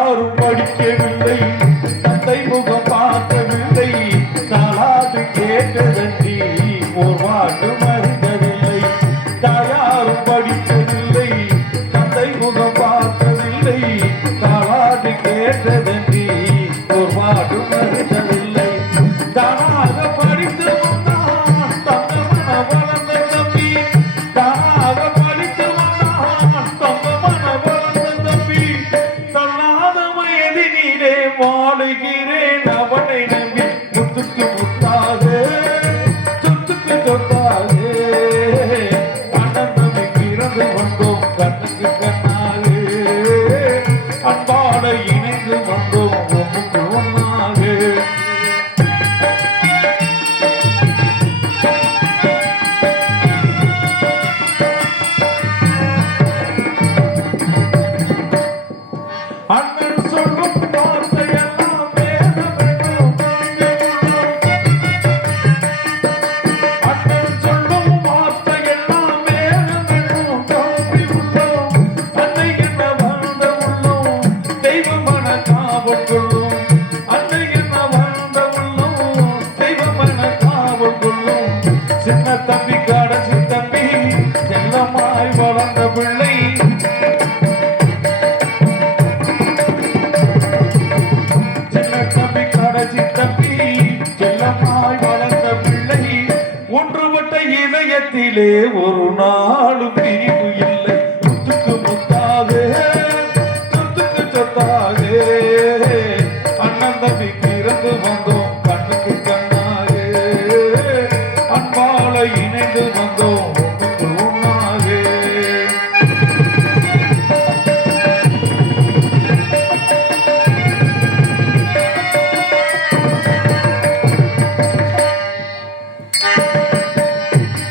யாரும் படிக்கவில்லை, தந்தை முகம் பார்க்கவில்லை, தாலாட்டு கேட்டதன்றி ஓர் வாட்டும் அறிந்ததில்லை. யாரும் படிக்கவில்லை, தந்தை முகம் பார்க்கவில்லை, தாலாட்டு கேட்டதன்றி ஓர் வாட்டும் அறிந்ததில்லை. தானாக படித்து வந்தான் தங்கமன வளர்ந்த தம்பி, தானாக படித்து வந்தான் தங்கமன வளர்ந்த தம்பி. தன்னாத வயதினிலே வாழுகிறேன் அவனை நம்பி, முத்துக்கு முத்தாக சொத்துக்கு சொத்தாக அண்ணன் தம்பி பிறந்து வந்தோம் கண்ணுக்கு கண்ணாக, அன்பாட இணைந்து வந்தோம் ஒன்றுக்கு ஒன்றாக. அண்ணன் சொல்லும் வார்த்தையெல்லாம் வேதமென்றும் அண்ணன் சொல்லும் வார்த்தையெல்லாம் வேதமென்றும் தோன்றி உள்ளோம். அன்னை என்ன வாழ்ந்த உள்ளோம் தெய்வமன காவல் கொள்ளும், அன்னை என்ன வாழ்ந்த உள்ளோம் தெய்வமன காவல் கொள்ளும். சின்ன தம்பி கடைசி தம்பி செல்லமாய் வளர்ந்த பிள்ளை, ஒன்றுபட்ட இதயத்திலே ஒரு நாள் பிரிவு இல்லை. முத்துக்கு முத்தாக சொத்துக்கு சொத்தாக அண்ணன் தம்பி பிறந்து வந்தோம் கண்ணுக்கு கண்ணாக, அன்பால இணைந்து வந்தோம் ஒன்றுக்கு ஒன்றாக.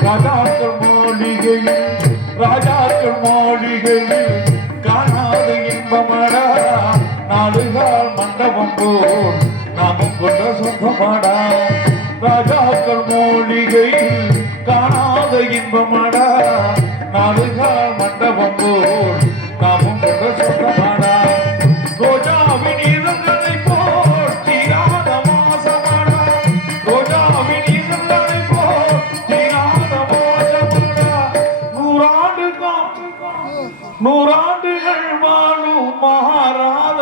ராஜாக்கள் மாளிகையில் ராஜாக்கள் மாளிகையில் காணாத இன்பமடா, நாடுகால் மண்டபம் போல் நாமும் கொண்ட சொந்தமடா. ராஜாக்கள் மாளிகையில் காணாத இன்பமடா, நாடுகால் மண்டபம் போல் நாமும் கொண்ட சொந்தமடா. ரோஜாவின் இதழ்களை போல் தீராத மாசமடா, ரோஜாவின் இதழ்களை போல் நூறாண்டுகள் வாழும் மாறாத